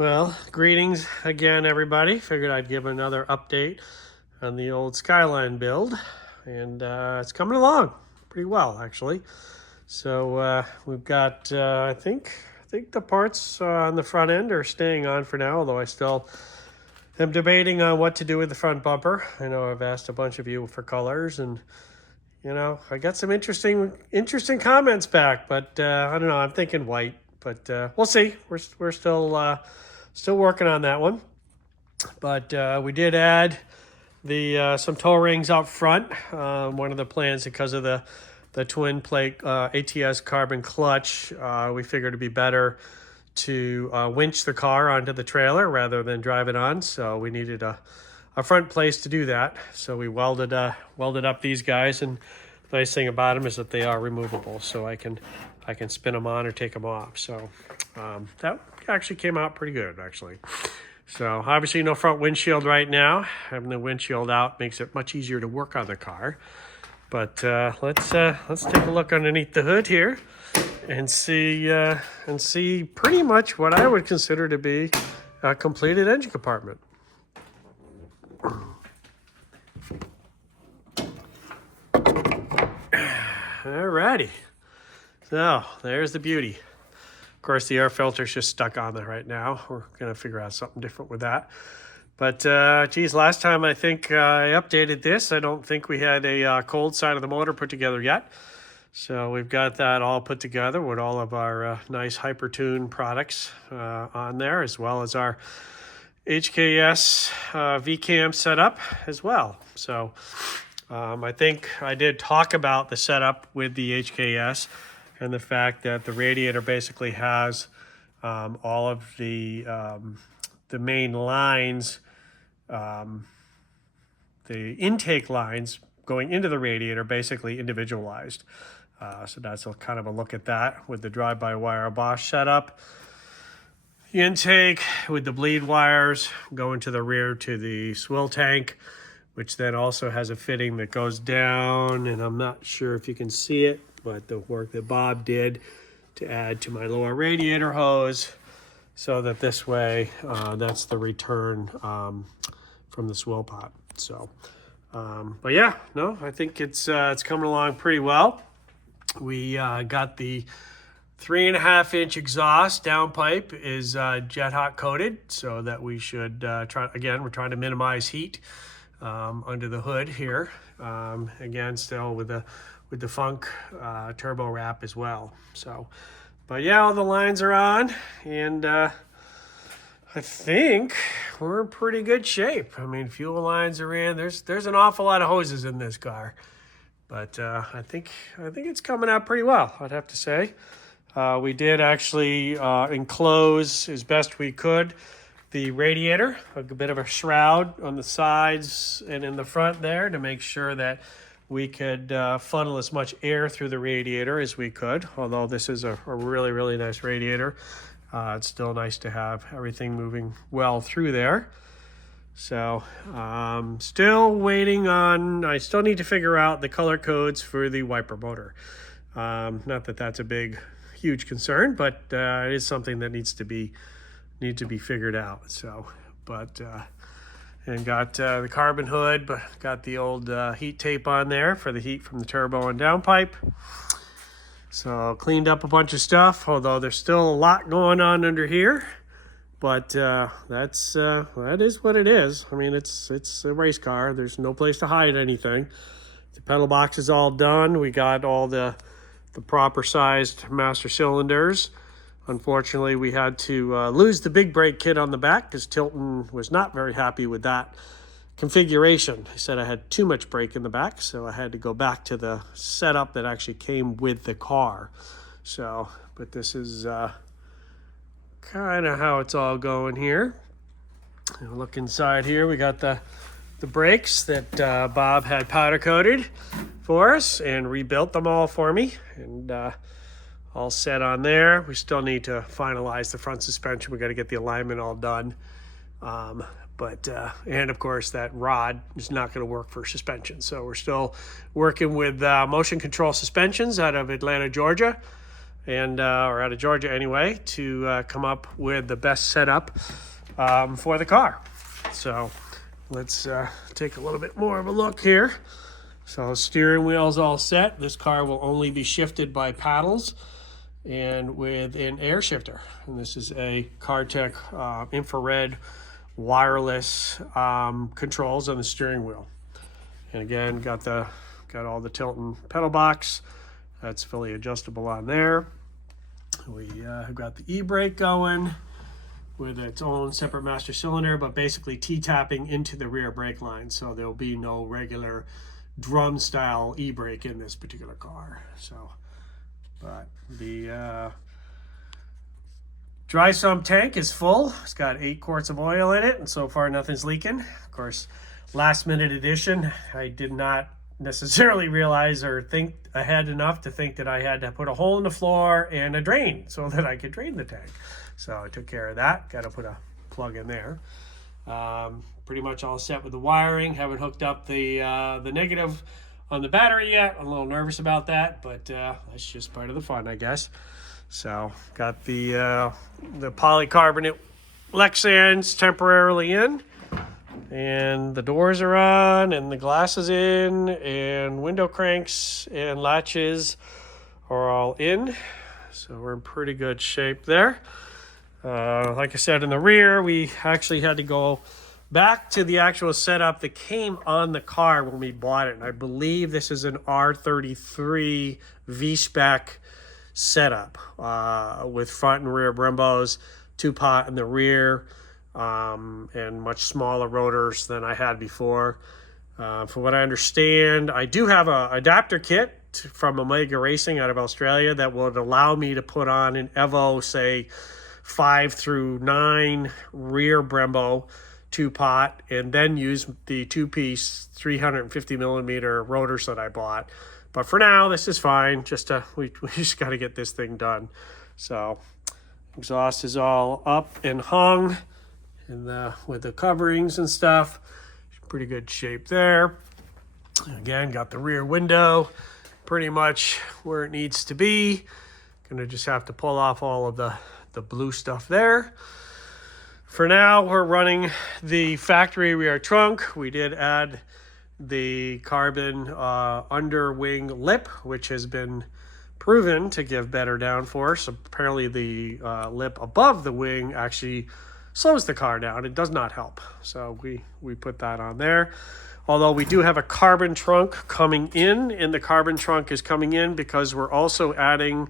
Well, greetings again, everybody. Figured I'd give another update on the old Skyline build, and it's coming along pretty well, actually. So we've got, I think the parts on the front end are staying on for now, although I still am debating on what to do with the front bumper. I know I've asked a bunch of you for colors, and I got some interesting comments back, but I don't know. I'm thinking white, but we'll see. We're still working on that one. But we did add the some toe rings up front. One of the plans, because of the twin plate ATS carbon clutch, we figured it'd be better to winch the car onto the trailer rather than drive it on. So we needed a front place to do that. So we welded up these guys, and the nice thing about them is that they are removable, so I can spin them on or take them off. So that actually came out pretty good, actually. So obviously no front windshield right now. Having the windshield out makes it much easier to work on the car. But let's take a look underneath the hood here and see pretty much what I would consider to be a completed engine compartment. Alrighty, so there's the beauty. Of course, the air filter's just stuck on there right now. We're gonna figure out something different with that. But geez, last time I think I updated this, I don't think we had a cold side of the motor put together yet. So we've got that all put together with all of our nice Hypertune products on there, as well as our HKS VCAM setup as well. So I think I did talk about the setup with the HKS and the fact that the radiator basically has all of the main lines, the intake lines going into the radiator, basically individualized. So that's kind of a look at that with the drive-by-wire Bosch setup. The intake with the bleed wires going to the rear to the swill tank, which then also has a fitting that goes down, and I'm not sure if you can see it, but the work that Bob did to add to my lower radiator hose, so that this way, that's the return from the swill pot. So, but yeah, no, I think it's coming along pretty well. We got the 3.5-inch exhaust downpipe is jet hot coated, so that we should try. Again, we're trying to minimize heat under the hood here. Again, still with the Funk turbo wrap as well. So, but yeah, all the lines are on, and I think we're in pretty good shape. I mean, fuel lines are in. There's an awful lot of hoses in this car, but I think it's coming out pretty well, I'd have to say. We did actually enclose as best we could the radiator, a bit of a shroud on the sides and in the front there to make sure that we could funnel as much air through the radiator as we could. Although this is a really, really nice radiator, it's still nice to have everything moving well through there. So still waiting on, I still need to figure out the color codes for the wiper motor. Not that that's a huge concern, but it is something that needs to be figured out. So, but and got the carbon hood, but got the old heat tape on there for the heat from the turbo and downpipe. So cleaned up a bunch of stuff, although there's still a lot going on under here. But that is what it is. I mean, it's a race car. There's no place to hide anything. The pedal box is all done. We got all the proper sized master cylinders. Unfortunately, we had to lose the big brake kit on the back because Tilton was not very happy with that configuration. He said I had too much brake in the back, so I had to go back to the setup that actually came with the car. So, but this is kind of how it's all going here. And look inside here. We got the brakes that Bob had powder coated for us and rebuilt them all for me, and all set on there. We still need to finalize the front suspension. We got to get the alignment all done. And of course that rod is not going to work for suspension. So we're still working with Motion Control Suspensions out of Atlanta, Georgia. and or out of Georgia anyway, to come up with the best setup for the car. So let's take a little bit more of a look here. So steering wheel's all set. This car will only be shifted by paddles and with an air shifter. And this is a CarTech infrared wireless controls on the steering wheel. And again, got all the tilt and pedal box. That's fully adjustable on there. We have got the e-brake going with its own separate master cylinder, but basically T-tapping into the rear brake line. So there'll be no regular drum style e-brake in this particular car. So, but the dry sump tank is full. It's got 8 quarts of oil in it, and so far nothing's leaking. Of course, last minute addition, I did not necessarily realize or think ahead enough to think that I had to put a hole in the floor and a drain so that I could drain the tank. So I took care of that. Got to put a plug in there. Pretty much all set with the wiring. Haven't hooked up the negative on the battery yet. I'm a little nervous about that, but that's just part of the fun, I guess. So got the polycarbonate Lexans temporarily in, and the doors are on, and the glass is in, and window cranks and latches are all in. So we're in pretty good shape there. Like I said, in the rear, we actually had to go back to the actual setup that came on the car when we bought it. And I believe this is an R33 V-Spec setup with front and rear Brembos, 2-pot in the rear, and much smaller rotors than I had before. From what I understand, I do have an adapter kit from Omega Racing out of Australia that would allow me to put on an Evo, say, 5 through 9 rear Brembo 2-pot, and then use the 2-piece 350 millimeter rotors that I bought. But for now, this is fine. We just got to get this thing done. So exhaust is all up and hung, and with the coverings and stuff, pretty good shape there. Again, got the rear window pretty much where it needs to be. Gonna just have to pull off all of the blue stuff there. For now, we're running the factory rear trunk. We did add the carbon underwing lip, which has been proven to give better downforce. Apparently the lip above the wing actually slows the car down. It does not help. So we put that on there. Although we do have a carbon trunk coming in, and the carbon trunk is coming in because we're also adding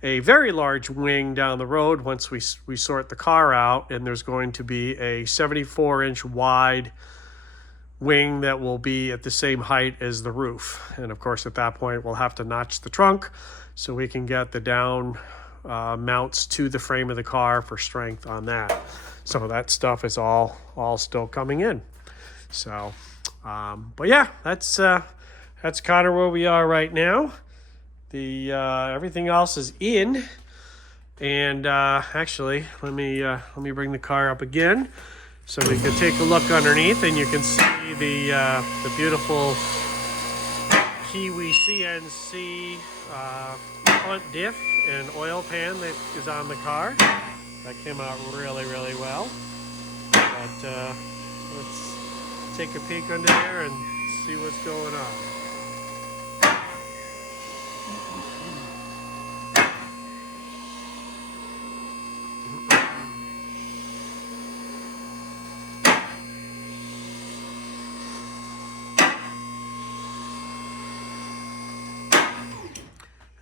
a very large wing down the road once we sort the car out, and there's going to be a 74-inch wide wing that will be at the same height as the roof. And of course, at that point, we'll have to notch the trunk so we can get the down mounts to the frame of the car for strength on that. So that stuff is all still coming in. So, but yeah, that's kind of where we are right now. The everything else is in, and actually, let me bring the car up again so we can take a look underneath, and you can see the beautiful Kiwi CNC front diff and oil pan that is on the car. That came out really, really well. But let's take a peek under there and see what's going on.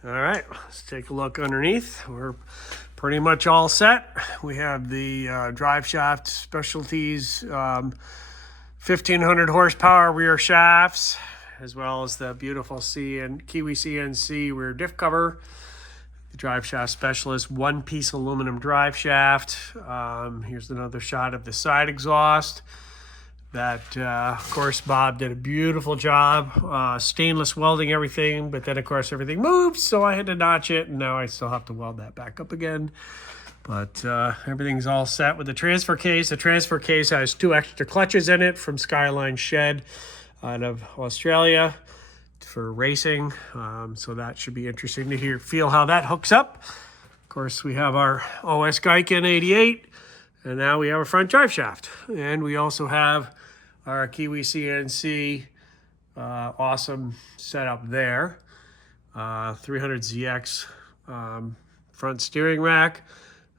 All right, let's take a look underneath. We're pretty much all set. We have the drive shaft specialties 1500 horsepower rear shafts, as well as the beautiful Kiwi CNC rear diff cover. The drive shaft specialist 1-piece aluminum drive shaft. Here's another shot of the side exhaust. That, of course, Bob did a beautiful job stainless welding everything, but then, of course, everything moved, so I had to notch it, and now I still have to weld that back up again. But everything's all set with the transfer case. The transfer case has 2 extra clutches in it from Skyline Shed out of Australia for racing. So that should be interesting to feel how that hooks up. Of course, we have our OS Geiken 88, and now we have a front drive shaft. And we also have our Kiwi CNC awesome setup there. 300ZX front steering rack.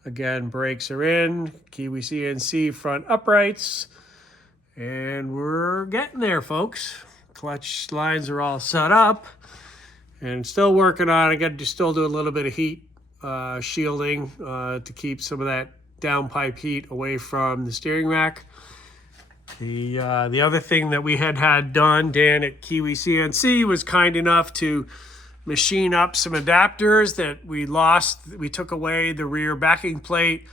Again, brakes are in, Kiwi CNC front uprights, and we're getting there, folks. Clutch lines are all set up, and still working on. I got to still do a little bit of heat shielding to keep some of that downpipe heat away from the steering rack. The other thing that we had done, Dan at Kiwi CNC was kind enough to machine up some adapters that we lost. We took away the rear backing plate,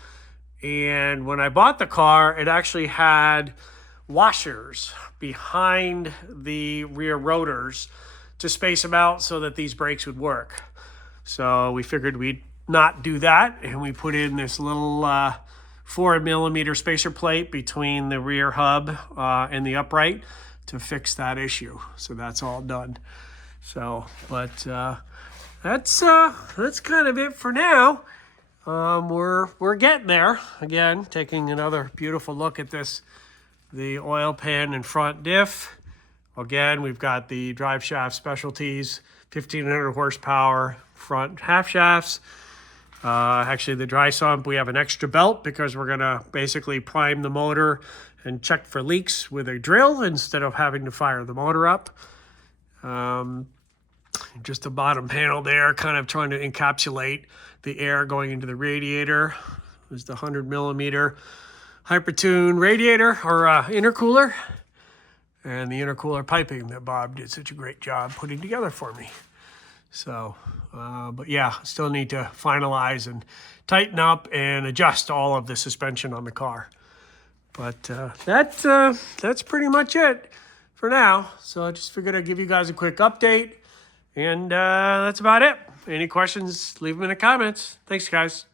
and when I bought the car, it actually had washers behind the rear rotors to space them out so that these brakes would work. So we figured we'd not do that, and we put in this little 4mm spacer plate between the rear hub and the upright to fix that issue. So that's all done. So, but that's kind of it for now. We're getting there. Again, taking another beautiful look at this, the oil pan and front diff. Again, we've got the drive shaft specialties, 1500 horsepower front half shafts. Actually, the dry sump, we have an extra belt because we're gonna basically prime the motor and check for leaks with a drill instead of having to fire the motor up. Just the bottom panel there, kind of trying to encapsulate the air going into the radiator. There's the 100mm Hypertune radiator or intercooler, and the intercooler piping that Bob did such a great job putting together for me. So, but yeah, still need to finalize and tighten up and adjust all of the suspension on the car. But that's pretty much it for now. So I just figured I'd give you guys a quick update. And that's about it. Any questions, leave them in the comments. Thanks, guys.